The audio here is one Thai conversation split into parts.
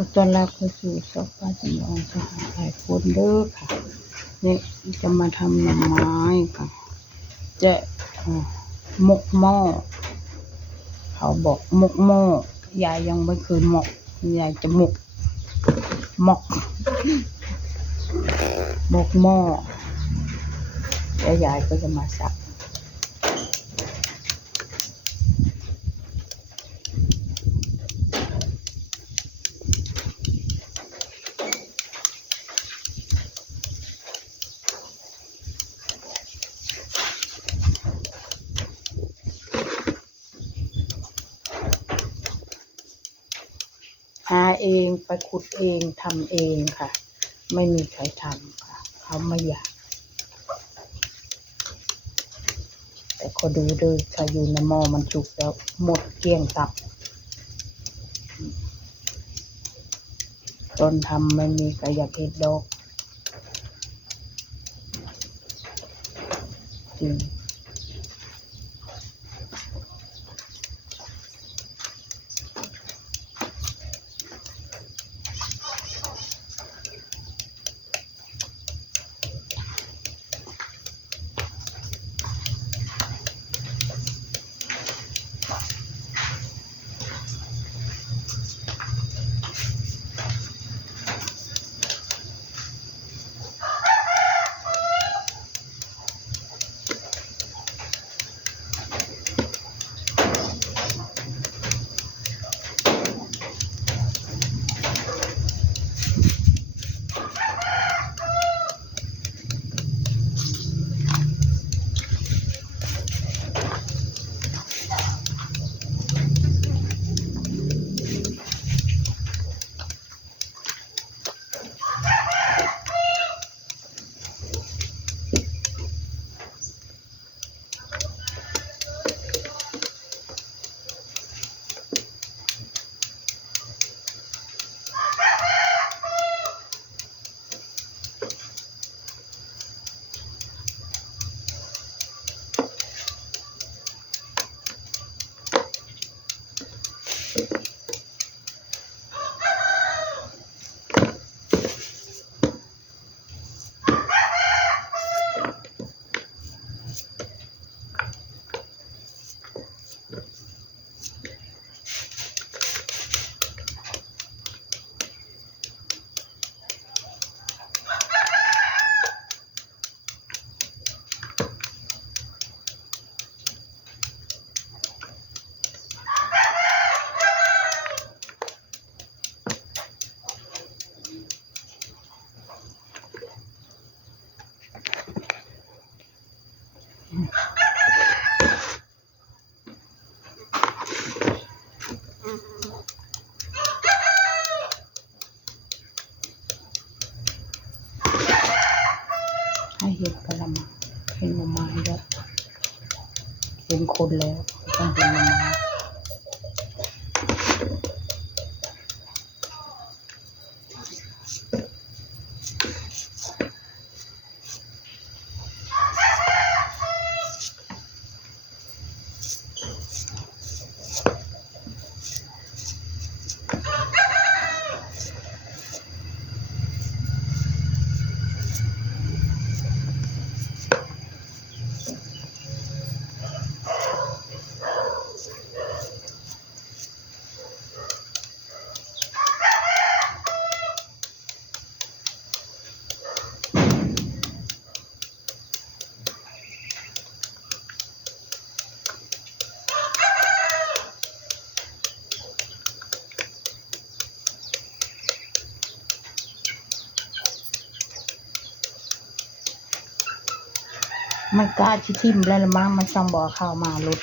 ขอต้อนรับเข้าสู่ช่องป้าจำลองสหายคนเด้อค่ะนี่จะมาทำหน่อไม้ค่ะจะหมกหม้อเขาบอกหมกหม้อยายยังไม่เคยหมกยายจะหมกหม้อแล้วยายก็จะมาสับหาเองไปขุดเองทำเองค่ะไม่มีใครทำค่ะเขาไม่อยากแต่ขอดูด้วยถ้าอยู่ในหม้อมันสุกแล้วหมดเกลี้ยงตับตอนทำไม่มีใครอยากเห็นดอกจริงให้เห็นกะละมังเห็นหน่อไม้แล้วเห็นคนแล้วต้องเห็นหน่อไม้มันกล้าชิทิมแล้วละมั้งมันส่องบ่อเข้ามาลุด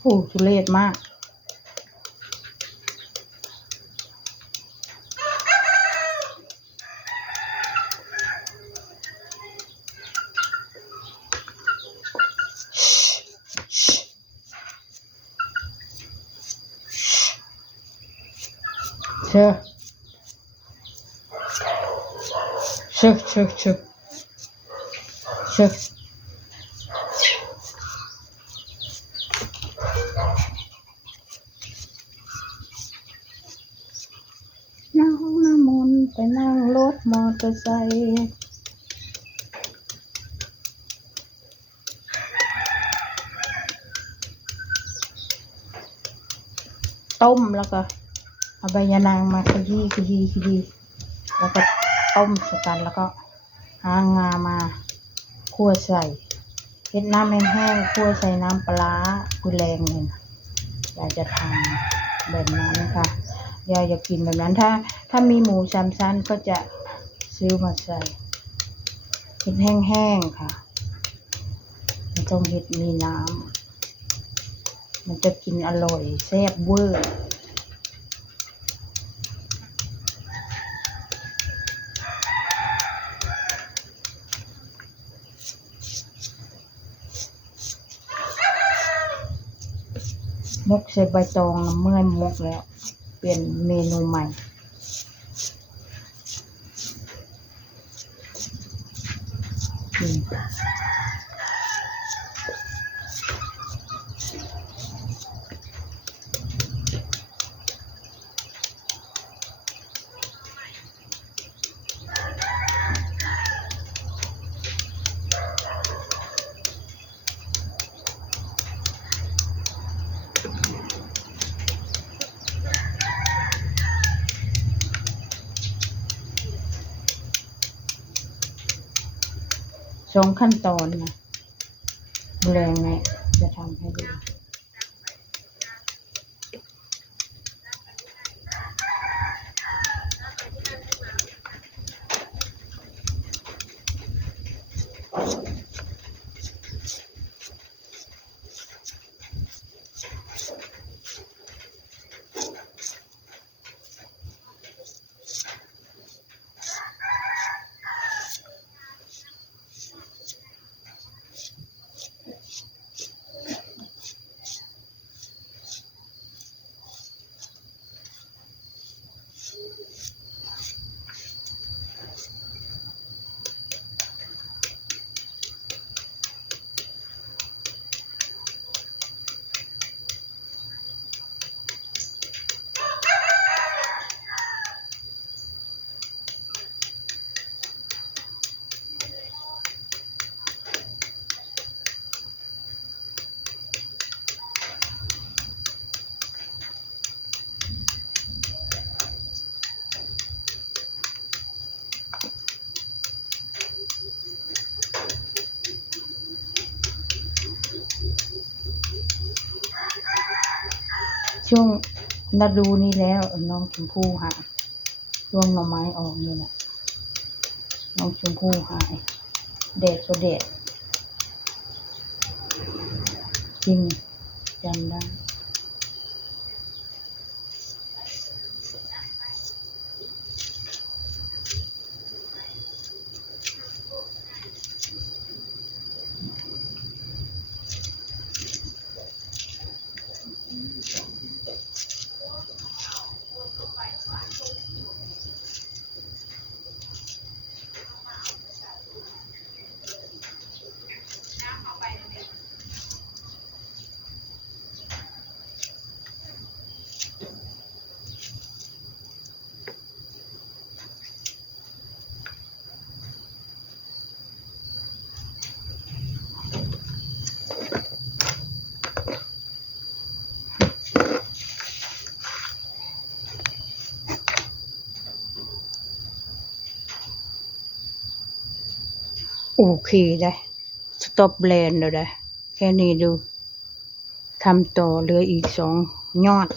โอ้ทุเรศมากเชื่อ ชึชึชึชึนั่งห้องน้ำมนต์ไปนั่งรถมอเตอร์ไซค์ต้มแล้วก็เอาใบยะนางมาขยี้แล้วก็ต้มใส่กันแล้วก็หางามาคั่วใส่เฮ็ดน้ำแห้งๆคั่วใส่น้ำปลากุแรงเนี่ยอยากจะทำแบบนั้นค่ะอยากจะกินแบบนั้นถ้ามีหมูสามชั้นก็จะซื้อมาใส่เฮ็ดแห้งๆค่ะไม่ต้องเฮ็ดมีน้ำมันจะกินอร่อยแซ่บเวอร์มกใส่ใบตองเมื่อยมกแล้วเปลี่ยนเมนูใหม่2 ขั้นตอนนะแรงเนี่ยจะทำให้ดูช่วงฤดูนี้แล้วน้องชมพู่หายช่วงหน่อไม้ออกนี่แหละน้องชมพู่หายแดดก็แดดจริงจำได้โอเคได้สต็อปแบรนด์แล้วได้แค่นี้ดูทำต่อเหลืออีก2 ยอด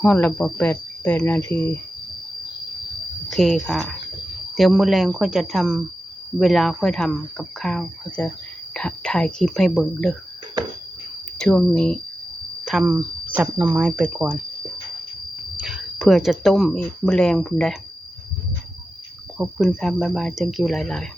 ฮอดละบ่8 นาทีโอเคค่ะเดี๋ยวมื้อแลงค่อยจะทำเวลาค่อยทำกับข้าวเขาจะถ่ายคลิปให้เบิ่งเด้อช่วงนี้ทำสับหน่อไม้ไปก่อนเพื่อจะต้มอีกมื้อแลงพุ่นได้ขอบคุณค่ะบ๊ายบาย thank you หลายๆ